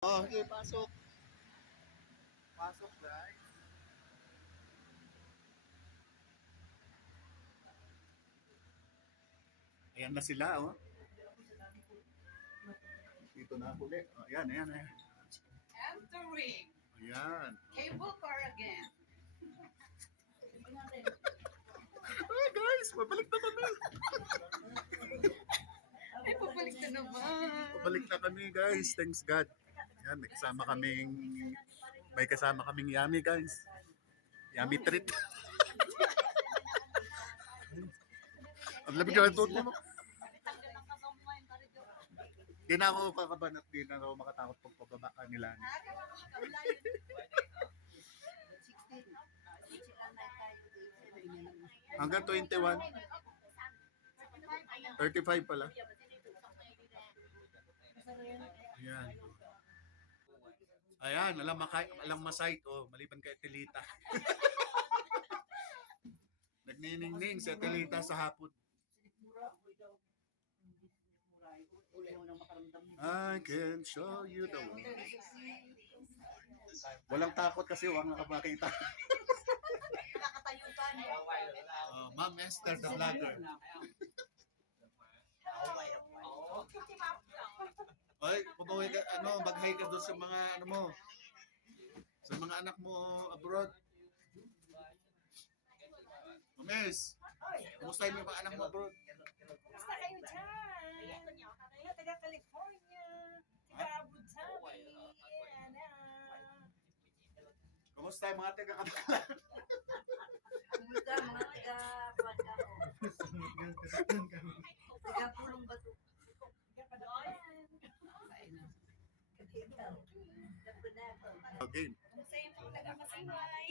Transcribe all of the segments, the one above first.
Oh, okay, pasok. Pasok, guys. Ayan na sila, oh. Dito na ako ulit. Oh, ayan, ayan, ayan. Entering. Ayan. Cable car again. Ay, guys, pabalik na kami. Ay, pabalik na naman. Pabalik na kami, guys. Thanks God. Ayan, may kasama kaming yummy, guys. Yummy treat. Ang labig na ito. Di na ako kakabanat, di na ako makatakot pag pababa nila. Hanggang 21. 35 pala. Ayan. Ayan, alam masayt. Oh, maliban kay Telita. Nagniningning si Telita sa hapon. I can show you the way. Walang takot kasi walang nakapakita. Ma'am Esther, the vlogger. Oy, pumuwi ka, mag-hi ka doon sa mga sa mga anak mo abroad. Miss, kumusta yung mga anak mo abroad? Basta kayo dyan. Mga taga California. Taga Abu Dhabi. Kumusta yung mga taga-Kapala? Kumusta mga taga-Bata ko? Taga-Pulong Bato. Okay. Kumusta yung mga taga-Masiway?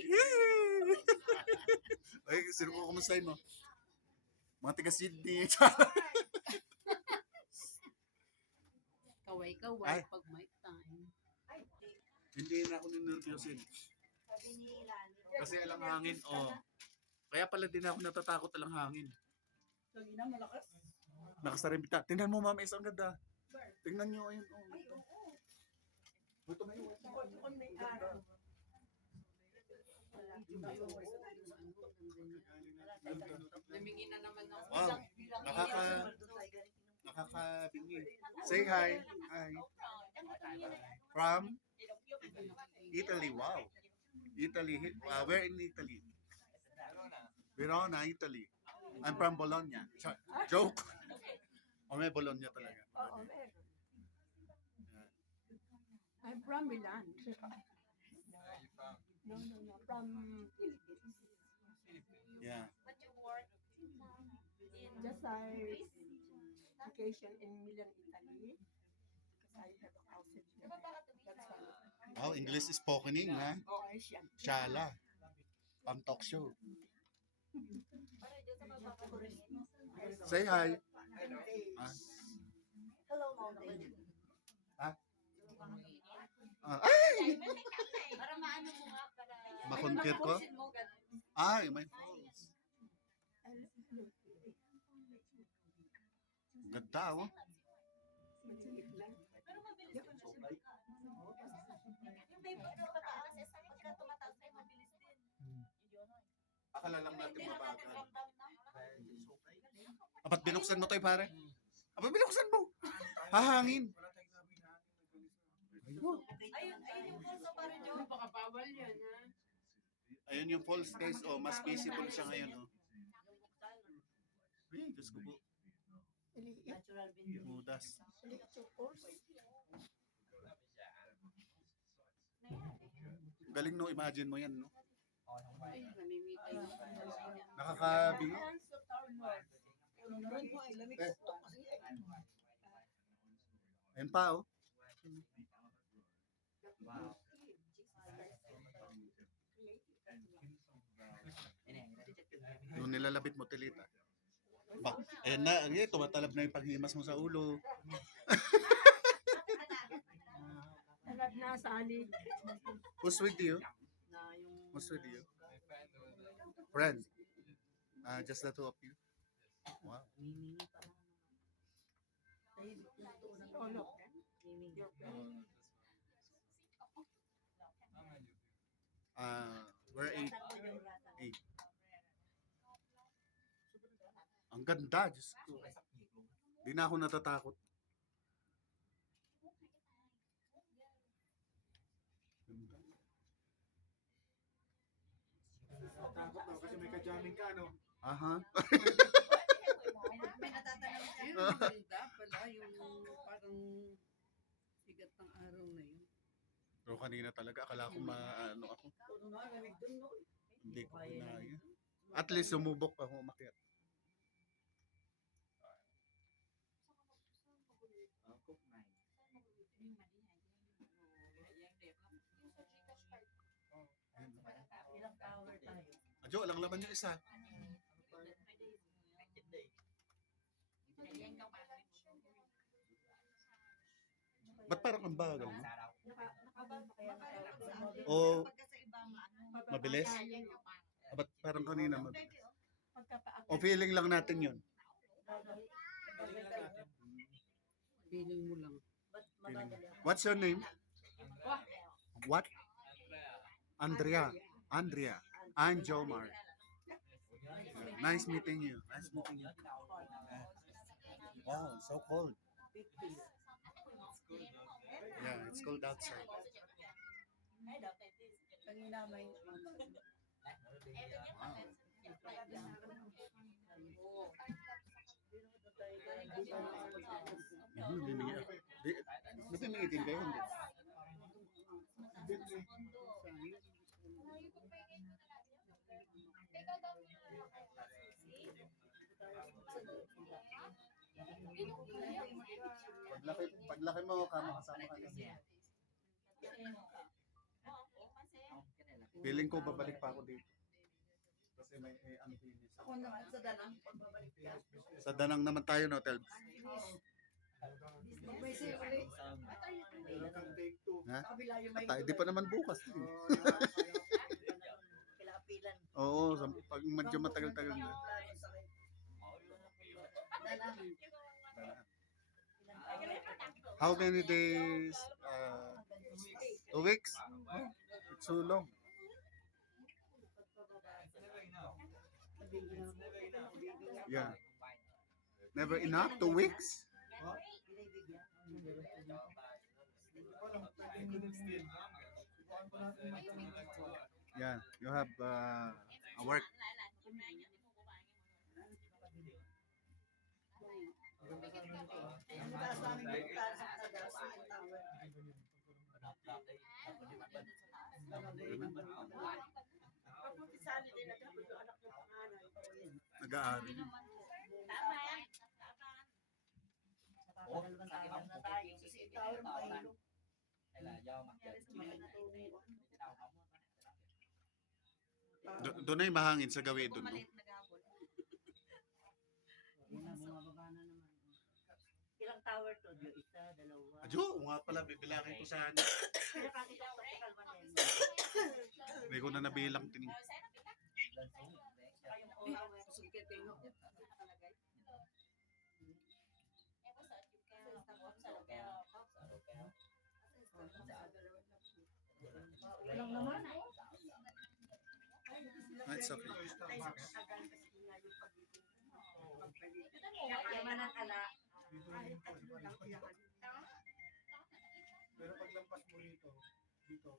Ay, sino ko kumustahin mo? Mga taga-Sydney. Kaway-kaway Ay. pag may time. Hindi na ako ninervyosin. Sabi ni Lani. Kasi alang hangin, oh. Kaya pala din ako natatakot alang hangin. Lagi na malakas. Nakasarimbita. Tingnan mo, Ma'am Es, ang ganda. Tingnan nyo, ayun. Oh. Ay, oo. Ito na yun. Namingin na naman ako. Wow, nakakabingi. Say hi. Hi. From Italy. Wow. Italy. Where in Italy? Verona, Italy. I'm from Bologna. Joke. O may Bologna talaga. Oo, meron. I'm from Milan. No, from Philippines. Yeah. Just I vacation in Milan, Italy. Because I have a house in here. That's why. Oh, English is spokening, ha? Asian. Shala. Pang talk show. Say hi. Ah. Hello, Mountain. Ay! Para maano mo nga, para... Makonkit ko? Ay, may falls. Ganda, oh. Masilit lang. Pero mabilis ko na siya. Yung paper na pataas, pagka tumataas ay mabilis din. Akala lang natin mabagal. Apat binuksan mo tayo, pare? Apat binuksan mo! Hahangin! Ayun yung pulso para Joe. Baka bawal yan, ha? Ayun yung falls, guys. Oh, mas visible siya ngayon, oh. Ay, Diyos ko po. Natural bin. Budas. Galing, no? Imagine mo yan, no? Ay, namimitay yung Nakakabingi. Eh. Ayun pa, oh. Yung nilalabit mo, Telita. Ayun na, tumatalab na yung paghimas mo sa ulo. Agad na sa alid. Who's with you? Na yung... Who's with you? Friend. Just the two of you? Wow. Miming pa lang. Ay, ito na. All of them. Miming. Your friend. ganda, Diyos ko. Di na ako natatakot. Ganda. Takot daw kasi may ka-jamming ka, no? Aha. May natatanong siya. Yun, maganda pala yung parang sigat ng araw na yun. Pero kanina talaga, akala ko maano ako. Hindi ko kinaya. At least sumubok ako umakyat. Ilang tower tayo. Adjo, alang laman yung isa. Ba't parang ang bagal, no? O Pagka sa iba, mabilis? Ah, ba't parang kanina Pagkapaakyat. O feeling lang natin yun. Feeling mo lang. Feeling. What's your name? What? Andrea. Andrea. I'm Jomar. Nice meeting you. Nice meeting you. Wow, so cold. Yeah, it's cold outside. Kanina may Wow. Bibingi ako. Bibingi din kayo, hindi? Paglaki mo, kasama ka na. Feeling ko babalik pa ako dito. Kasi may ang finish. ako naman sa dalang pagbabalik ka. Sa Danang naman tayo, no, Tel? May sili. Meron kang take two. Ha? Kabila yung may Tayo, di pa naman bukas. Eh. Pilapilan. Oo, pag medyo matagal-tagal na. Dalang. How many days? 2 weeks? It's so long. Yeah. Never enough? 2 weeks? Yeah, you have a work. Ang taas namin yung taas sa taas ng tower. Kaputi sali din ang kapag yung anak ng panganay. Nag-aaral. Dalawang tower na tayo. Sa si tower mahilo. Doon ay mahangin sa gawi doon. No? Ilang tower to? Yung isa, dalawa. Adyo, nga pala, bibilangin ko sa ano. Pinakakita ko sa kalmanin. Hindi ko na nabilang tining. Saka yung tower. Sukitin mo. Ilang naman? Ah, it's okay. Yaman ang ala. Pero paglampas mo rito, dito,